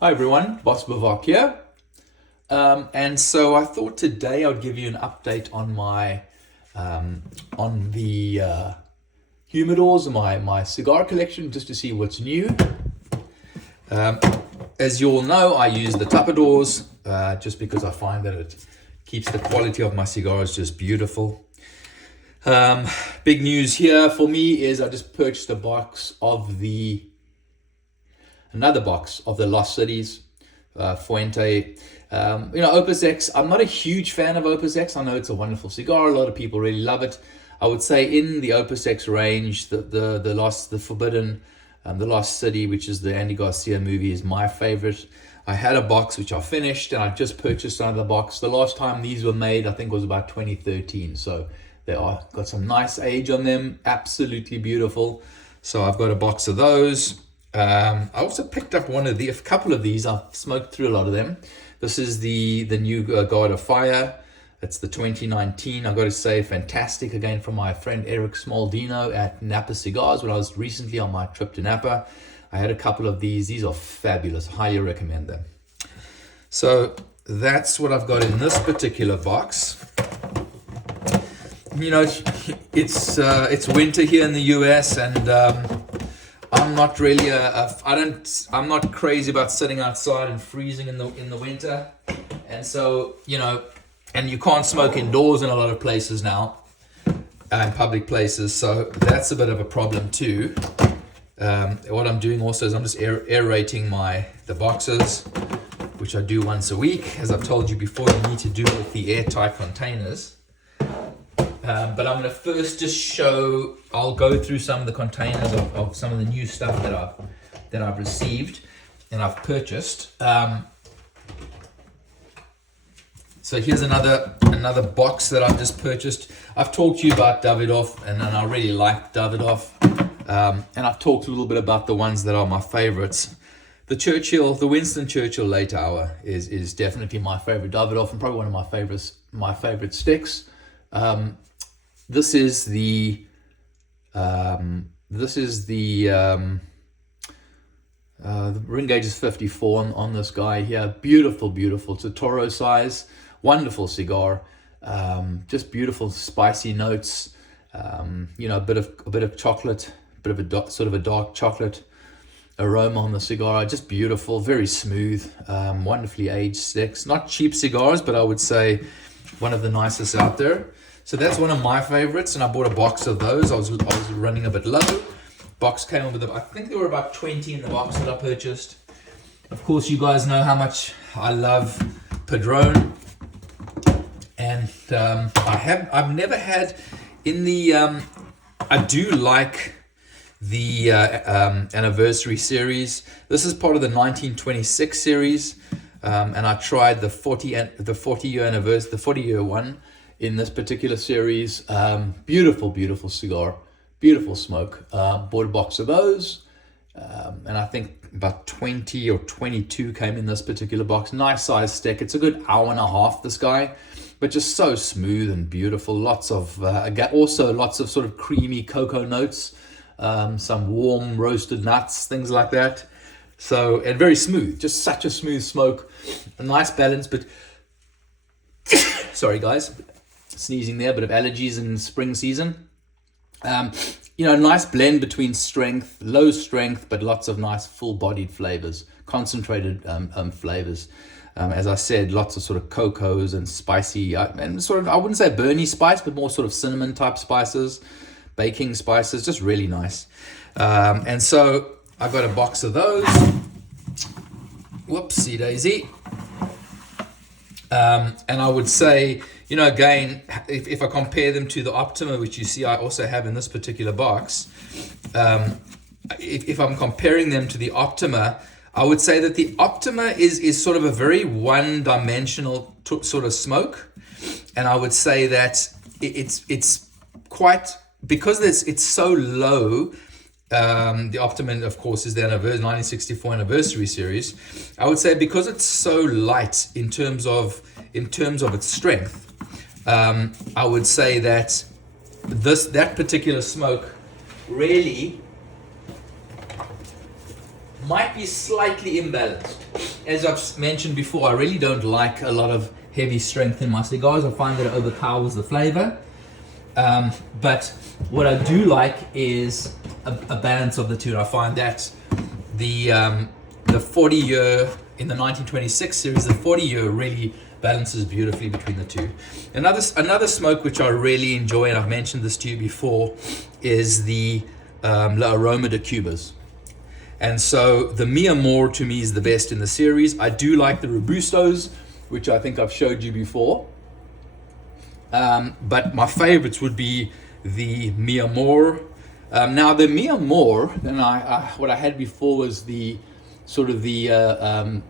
Hi everyone, Boss Bavak here. And so I thought today I'd give you an update on my on the humidors, my cigar collection, just to see what's new. Um, as you all know, I use the Tupperdoors just because I find that it keeps the quality of my cigars just beautiful. Big news here for me is I just purchased another box of the Lost Cities Fuente. Opus X, I'm not a huge fan of Opus X. I know it's a wonderful cigar. A lot of people really love it. I would say in the Opus X range, the Lost City, which is the Andy Garcia movie, is my favorite. I had a box which I finished, and I just purchased another box. The last time these were made, I think, was about 2013. So they are got some nice age on them. Absolutely beautiful. So I've got a box of those. I also picked up a couple of these. I've smoked through a lot of them. This is the new God of Fire. It's the 2019. I've got to say, fantastic again from my friend Eric Smaldino at Napa Cigars. When I was recently on my trip to Napa, I had a couple of these. These are fabulous. Highly recommend them. So that's what I've got in this particular box. You know, it's winter here in the US, and I'm not really I'm not crazy about sitting outside and freezing in the winter. And so, and you can't smoke indoors in a lot of places now, in public places. So that's a bit of a problem too. What I'm doing also is I'm just aerating the boxes, which I do once a week. As I've told you before, you need to do it with the airtight containers. But I'm going to first just I'll go through some of the containers of some of the new stuff that I've received and I've purchased. So here's another box that I've just purchased. I've talked to you about Davidoff, and I really like Davidoff. And I've talked a little bit about the ones that are my favorites. The Winston Churchill Late Hour is definitely my favorite Davidoff, and probably one of my favorite sticks. This is the ring gauge is 54 on this guy here. Beautiful. It's a Toro size, wonderful cigar. Just beautiful spicy notes. A bit of chocolate, bit of sort of a dark chocolate aroma on the cigar. Just beautiful, very smooth, wonderfully aged sticks. Not cheap cigars, but I would say one of the nicest out there. So that's one of my favorites, and I bought a box of those. I was running a bit low. Box came with I think there were about 20 in the box that I purchased. Of course, you guys know how much I love Padron, and I've never had in the I do like the anniversary series. This is part of the 1926 series, and I tried the 40 year one in this particular series. Beautiful cigar, beautiful smoke. Bought a box of those, and I think about 20 or 22 came in this particular box. Nice size stick. It's a good hour and a half, this guy, but just so smooth and beautiful. Lots of sort of creamy cocoa notes, some warm roasted nuts, things like that. So, and very smooth, just such a smooth smoke, a nice balance. But sorry guys, sneezing there, a bit of allergies in spring season. Nice blend between low strength, but lots of nice full-bodied flavors, concentrated flavors. As I said, lots of sort of cocos and spicy, and sort of, I wouldn't say burny spice, but more sort of cinnamon type spices, baking spices, just really nice. And so I got a box of those. Whoopsie daisy. And I would say, again, if I compare them to the Optima, which you see I also have in this particular box, if I'm comparing them to the Optima, I would say that the Optima is sort of a very one-dimensional sort of smoke, and I would say that it's quite, because it's so low. The Optima, of course, is the 1964 anniversary series. I would say because it's so light in terms of its strength, I would say that that particular smoke really might be slightly imbalanced. as I've mentioned before, I really don't like a lot of heavy strength in my cigars. I find that it overpowers the flavor. But what I do like is a balance of the two. And I find that the 40-year in the 1926 series, the 40-year really balances beautifully between the two. Another smoke which I really enjoy, and I've mentioned this to you before, is the La Aroma de Cubas. And so the Mi Amor to me is the best in the series. I do like the Robustos, which I think I've showed you before. But my favorites would be the Mi Amor. Now the Mi Amor, and what I had before was the sort of the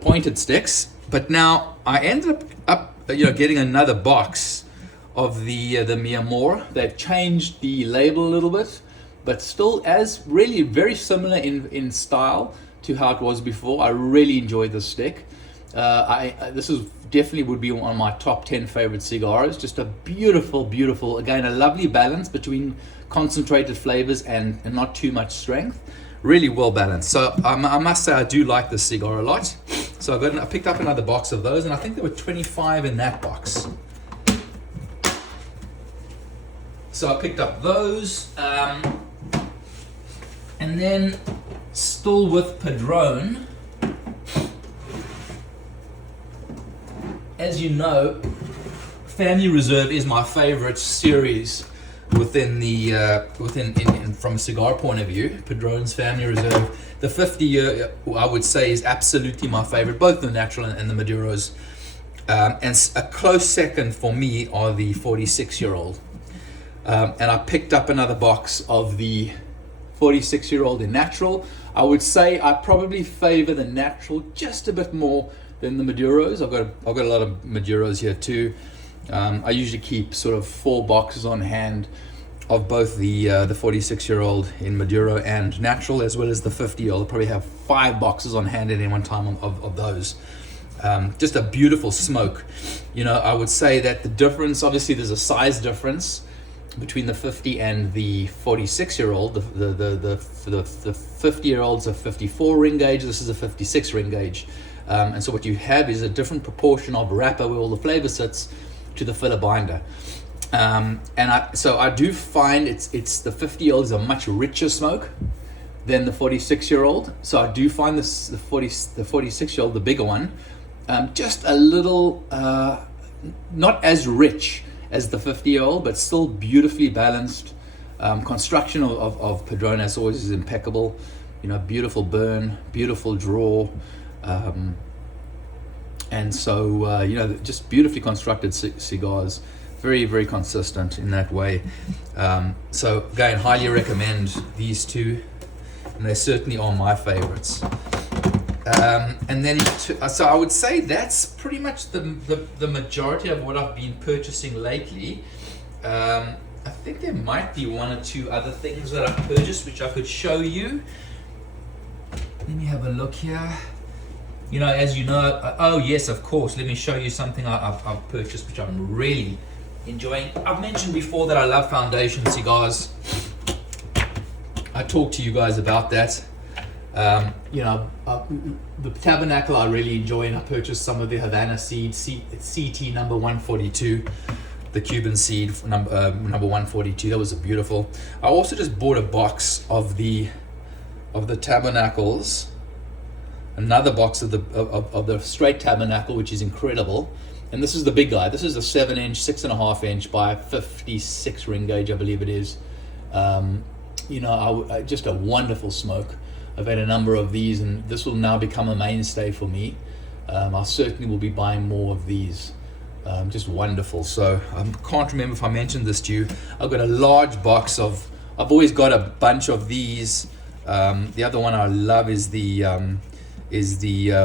pointed sticks. But now I ended up getting another box of the Mi Amor. They've changed the label a little bit, but still as really very similar in style to how it was before. I really enjoyed this stick. This is definitely would be one of my top 10 favorite cigars. Just a beautiful, again, a lovely balance between concentrated flavors and not too much strength. Really well balanced. So I must say I do like this cigar a lot. So I picked up another box of those, and I think there were 25 in that box. So I picked up those, and then still with Padron. As you know, Family Reserve is my favorite series within from a cigar point of view. Padron's Family Reserve, the 50-year, I would say, is absolutely my favorite, both the natural and the Maduros. And a close second for me are the 46-year-old. And I picked up another box of the 46-year-old in natural. I would say I probably favor the natural just a bit more than the Maduros. I've got a lot of Maduros here too. I usually keep sort of 4 boxes on hand of both the 46-year-old in Maduro and natural, as well as the 50-year-old. I'll probably have 5 boxes on hand at any one time of those. Just a beautiful smoke. I would say that the difference, obviously there's a size difference between the 50 and the 46-year-old. The 50-year-old's a 54 ring gauge. This is a 56 ring gauge. And so what you have is a different proportion of wrapper where all the flavor sits to the filler binder. So I do find it's the 50-year-old is a much richer smoke than the 46-year-old. So I do find the 46-year-old, the bigger one, just a little not as rich as the 50-year-old, but still beautifully balanced. Construction of Padron, as always, is impeccable. Beautiful burn, beautiful draw. And so just beautifully constructed cigars, very, very consistent in that way. So again, highly recommend these two, and they certainly are my favorites. And then so I would say that's pretty much the majority of what I've been purchasing lately. I think there might be 1 or 2 other things that I've purchased which I could show you. Let me have a look here. As you know, oh yes, of course, let me show you something I've purchased which I'm really enjoying. I've mentioned before that I love Foundation cigars. I talked to you guys about that. The Tabernacle I really enjoy, and I purchased some of the Havana seed, CT number 142, the Cuban seed number 142. That was beautiful. I also just bought a box of the Tabernacles. Another box of the straight Tabernacle, which is incredible. And this is the big guy. This is a 7-inch, 6.5 inch by 56 ring gauge, I believe it is. Just a wonderful smoke. I've had a number of these, and this will now become a mainstay for me. I certainly will be buying more of these. Just wonderful. So I can't remember if I mentioned this to you. I've got a large box of. I've always got a bunch of these. The other one I love is the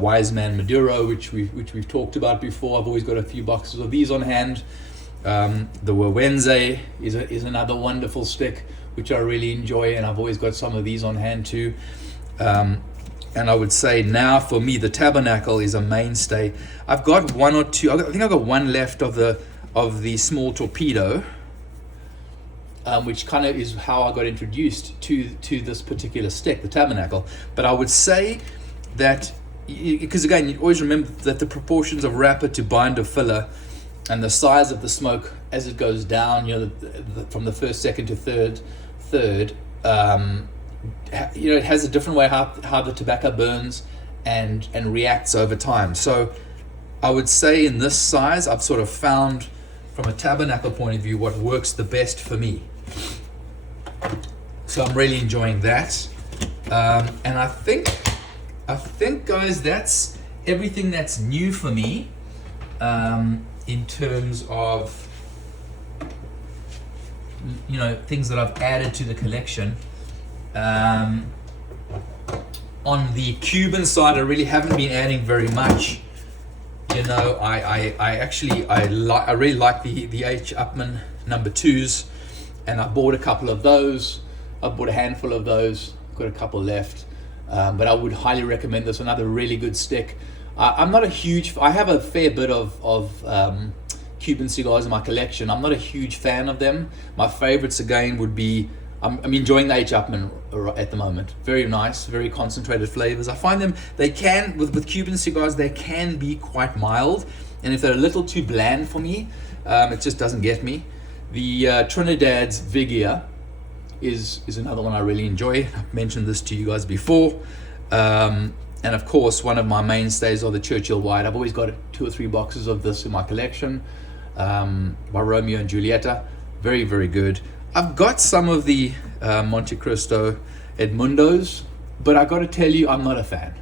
Wise Man Maduro, which we've talked about before. I've always got a few boxes of these on hand. The Wawense is another wonderful stick which I really enjoy, and I've always got some of these on hand too. And I would say now for me the Tabernacle is a mainstay. I've got 1 or 2. I think I've got 1 left of the small torpedo, which kind of is how I got introduced to this particular stick, the Tabernacle. But I would say that, because again, you always remember that the proportions of wrapper to binder filler and the size of the smoke as it goes down, from the first, second to third, it has a different way how the tobacco burns and reacts over time. So I would say in this size, I've sort of found, from a tabernacle point of view, what works the best for me. So I'm really enjoying that. And I think, guys, that's everything that's new for me in terms of, things that I've added to the collection. On the Cuban side, I really haven't been adding very much. I really like the H. Upmann number 2s, and I bought a couple of those. I bought a handful of those, got a couple left, but I would highly recommend this. Another really good stick. I have a fair bit of Cuban cigars in my collection. I'm not a huge fan of them. My favorites again would be, I'm enjoying the H. Upmann at the moment. Very nice, very concentrated flavors. I find them, they can, with Cuban cigars, they can be quite mild. And if they're a little too bland for me, it just doesn't get me. The Trinidad's Vigia is another one I really enjoy. I've mentioned this to you guys before. And of course, one of my mainstays are the Churchill White. I've always got 2 or 3 boxes of this in my collection, by Romeo and Julieta. Very, very good. I've got some of the Monte Cristo Edmundos, but I got to tell you, I'm not a fan.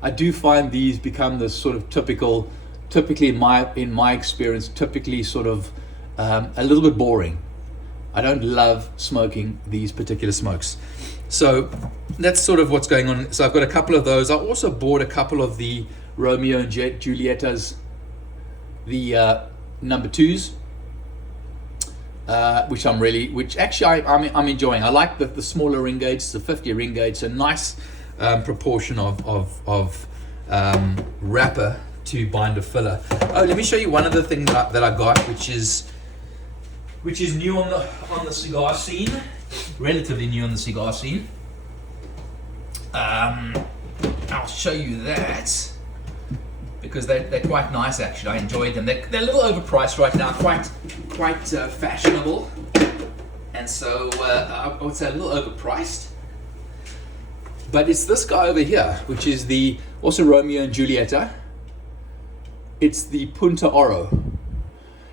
I do find these become this sort of typically in my experience, typically sort of a little bit boring. I don't love smoking these particular smokes. So that's sort of what's going on. So I've got a couple of those. I also bought a couple of the Romeo and Julietas, the number 2s. Which actually I'm enjoying. I like the smaller ring gauge. It's a 50 ring gauge. It's a nice proportion of wrapper to binder filler. Oh, let me show you one other thing that I got, which is new on the cigar scene, relatively new on the cigar scene. I'll show you that, because they're quite nice actually. I enjoyed them. They're a little overpriced right now, quite fashionable, and so I would say a little overpriced. But it's this guy over here, which is also Romeo and Julieta. It's the Punta Oro.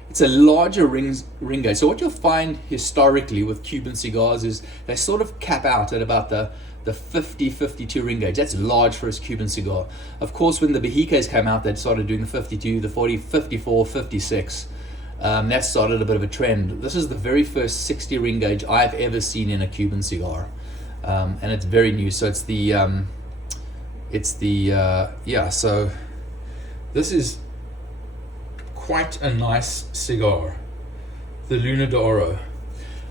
It's a larger ring gauge. So what you'll find historically with Cuban cigars is they sort of cap out at about the 50-52 ring gauge. That's large for a Cuban cigar. Of course, when the Behikes came out, they started doing the 52, the 40, 54, 56. That started a bit of a trend. This is the very first 60 ring gauge I've ever seen in a Cuban cigar, and it's very new. So So this is quite a nice cigar, the Luna de Oro.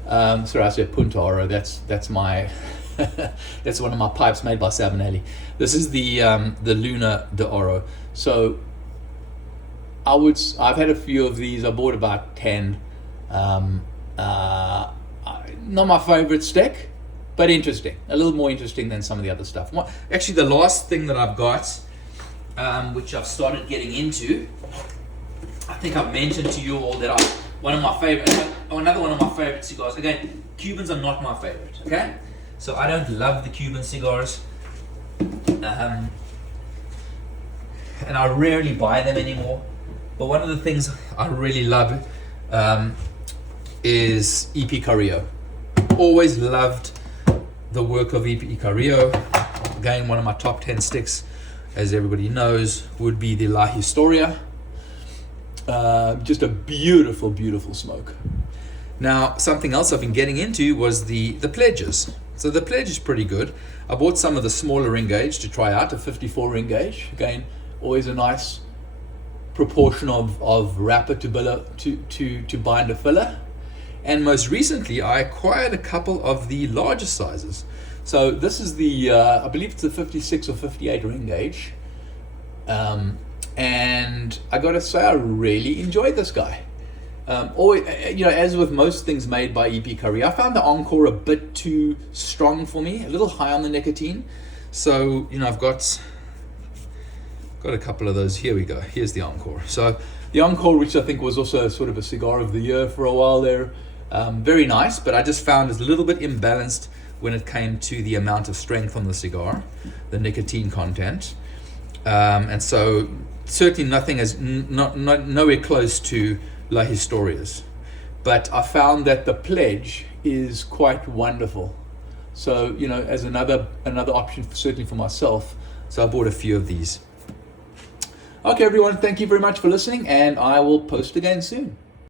Sorry, I said Punta Oro. That's my that's one of my pipes made by Savinelli. This is the Luna de Oro. So I've had a few of these. I bought about 10. Not my favorite stick, but interesting. A little more interesting than some of the other stuff. Actually, the last thing that I've got, which I've started getting into, I think I've mentioned to you all that another one of my favorite cigars. Again, Cubans are not my favorite. Okay, so I don't love the Cuban cigars, and I rarely buy them anymore. But one of the things I really love is E.P. Carrillo. Always loved the work of E.P. Carrillo. Again, one of my top 10 sticks, as everybody knows, would be the La Historia. Just a beautiful, beautiful smoke. Now, something else I've been getting into was the pledges. So the pledge is pretty good. I bought some of the smaller ring gauge to try out, a 54 ring gauge. Again, always a nice proportion of wrapper to binder filler. And most recently, I acquired a couple of the larger sizes. So this is the, I believe it's the 56 or 58 ring gauge. And I got to say, I really enjoyed this guy. Always, as with most things made by E.P. Carrillo, I found the Encore a bit too strong for me, a little high on the nicotine. So, I've got Got a couple of those. Here we go. Here's the Encore. So the Encore, which I think was also sort of a cigar of the year for a while there, very nice, but I just found it a little bit imbalanced when it came to the amount of strength on the cigar, the nicotine content, and so certainly nothing is nowhere close to La Historia's. But I found that the Pledge is quite wonderful. So, you know, as another option, certainly for myself. So I bought a few of these. Okay, everyone, thank you very much for listening, and I will post again soon.